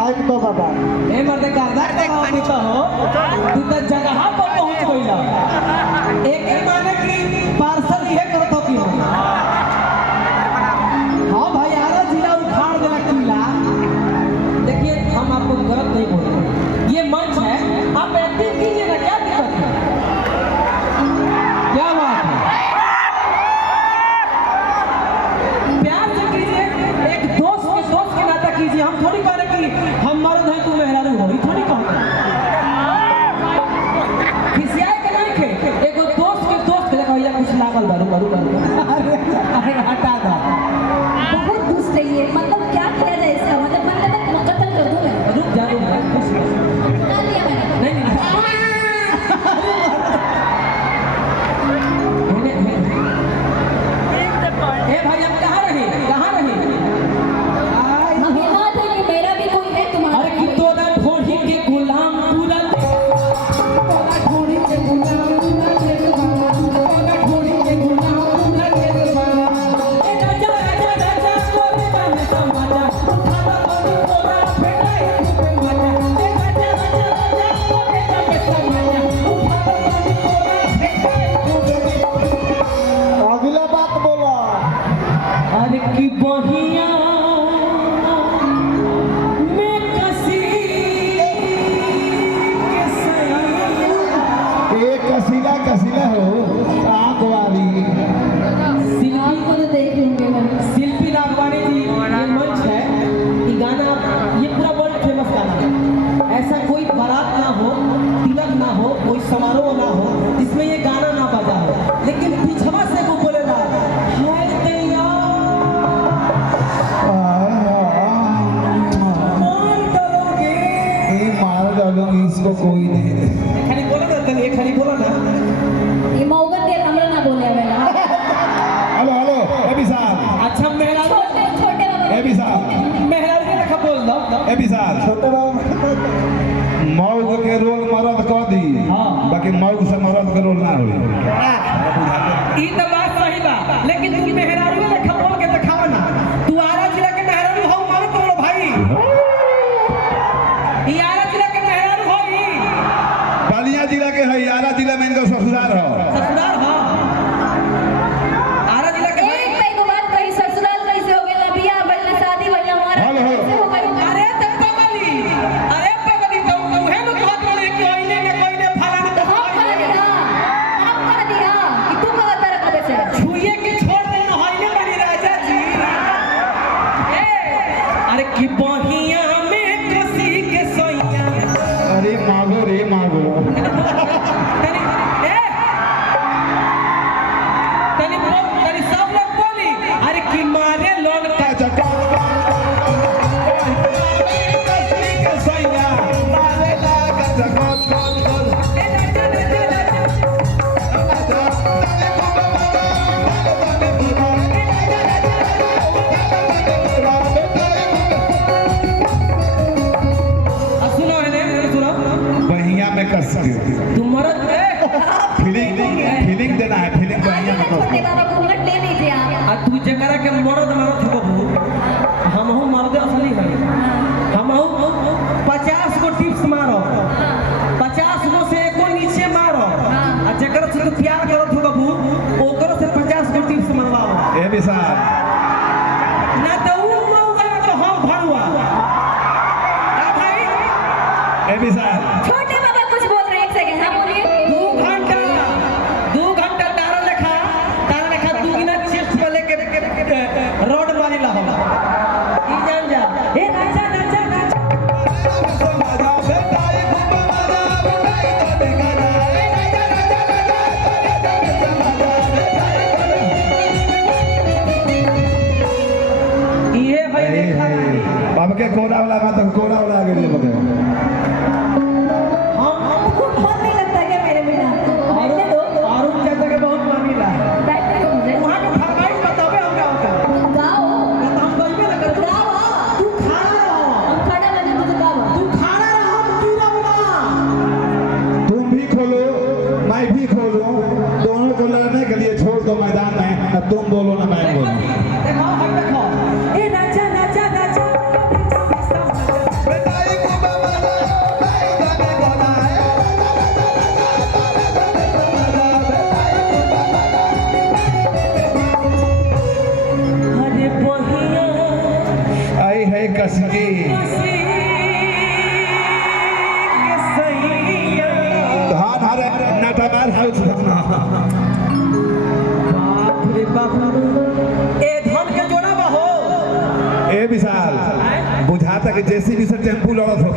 Mic तो बाबा ए मर्द करदा तो हो तू तो जगह पर पहुंच गइला एक एक माने कि पार्सल ये करत हो कि हां भाई आरा जिला उखाड़ देला किला। देखिए हम आपको गलत नहीं बोल रहे, ये मंच है, आप एक्टिंग कीजिए ना, क्या दिक्कत है, क्या बात है, प्यार से कीजिए, एक दोस्त के नाता कीजिए। हम थोड़ी कह रहे कि हम मर्द हैं तू मेहरारू हो, थोड़ी कहते खिसियाए के नहीं खे, एगो दोस्त के देखो भैया कुछ लागल बारू अरे हटा दो, बहुत दुष्ट है ये, मतलब क्या किया जाए इसका, मतलब कत्ल कर दूं मैं। रुक जा डाल दिया मैंने। नहीं ए भाई हम कहाँ रहे हम ये बात है कि मेरा भी कोई है तुम्हारा। अरे कि तोरा ढोढ़ी के गुलाम पूरा तोरा ढोढ़ी के गुलाम पूरा तेरे बाबा, तोरा ढोढ़ी के गुलाम पूरा तेरे बाबा। ए राजा तोरे जाने समाजा उठा लो तोरा फेंकाई पे माजा। ए राजा तोरे जाने समाजा उठा लो तोरा फेंकाई। अगला बात बोलो। अरे की बहिया में कसी के सैया एक कसीला हो आंख वाली आपको तो देख लूंगे मैं। शिल्पी नागवानी जी, ये मंच है, ये गाना ये पूरा वर्ल्ड फेमस गाना है। ऐसा कोई बारात ना हो, तिलक ना हो, कोई समारोह ना हो जिसमें ये गाना ना बजा हो, लेकिन पिछवा से वो बोलेगा हाय दैया कौन डरोगे। ये मार डालूंगी इसको कोई नहीं। खाली बोलो ना तनी, खाली बोलो ना। ये मौगन के हमरा ना बोले मैंने। हेलो ए विशाल, अच्छा मेहरारू छोटे बाबा ए विशाल, मेहरारू के लेखा बोल दो। ए विशाल, छोटे बाबू मौग के रोल मरद कर दी, हाँ। बाकी मौग से मरद के रोल ना होई। ई तो बात सही बा, लेकिन तू मेहरारू लेखा बोल के दिखावा ना। तू आरा जिला के मेहरारू हो, मारो बोलो भाई। ई आरा जिला के मेहरारू हो, ई बलिया जिला के है, आरा जिला में इनका ससुराल हो। ससुराल हो। आरा जिला के एक नहीं को बात कही, ससुराल कैसे हो गया, बियाह भइल, शादी भइल, हमारा हेलो। कैसे हो गई। अरे तो पगली तो है ना कहत बोले कि ओइले ने कोइले फलाना तो हम कह दिया कि तू कह तरह कबे से छुए के छोड़ दे न होइले बनी राजा जी। अरे की बहिया में कसी के सोइया अरे मागो रे मागो। तनी तनी सब लोग बोली अरे की मारे लोन का सुनो है सुनो बहिया में कस के तुम मरद फीलिंग देना है, फीलिंग बहिया में कस छोटे के। बाबा घूंघट ले लीजिए आप। आ तू जकरा के मरद मारत हो बहू, हमहू मर्द असली है, हमहू 50 गो टिप्स मारो, 50 गो से एको नीचे मारो, आ जकरा से तू प्यार करत हो बहू ओकरो से 50 गो टिप्स मारवाओ। ए विशाल, ना तो ऊ मौगा ना तो हम भरुआ। आ भाई ए विशाल, छोटे बाबा कुछ बोल रहे हैं, एक सेकंड। हाँ बोलिए। 2 घंटा तारा लेखा 2 मिनट चिप्स पे लेके रोड मारी ला हम ई जान जा। ए राजा ये भाई देखा बाबा के कोरा वाला बात कोरा वाला आगे ले बगे। मन नहीं लगता क्या मेरे बिना? बैठने दो। और उन चाचा के बहुत मानीला बैठने दो मुझे। वहां के फरमाइश बतावे हम क्या होगा तुम गाओ। तो हम कहिबे ना कर गाओ। तू खाना रहो, हम खड़ा बने तो गाओ। तू खाना रहो, हम पी रहो। तुम भी खोलो, मैं भी खोलूं, दोनों को लड़ने के लिए छोड़ दो मैदान में। न तुम बोलो न मैं बोलूं। देखो हम देखो ए राजा बेटा कसके धान हरे नटवर हाउस धना ए धन के जोड़ा बहो ए विशाल बुझाता कि जेसीबी से टेम्पू लड़त हो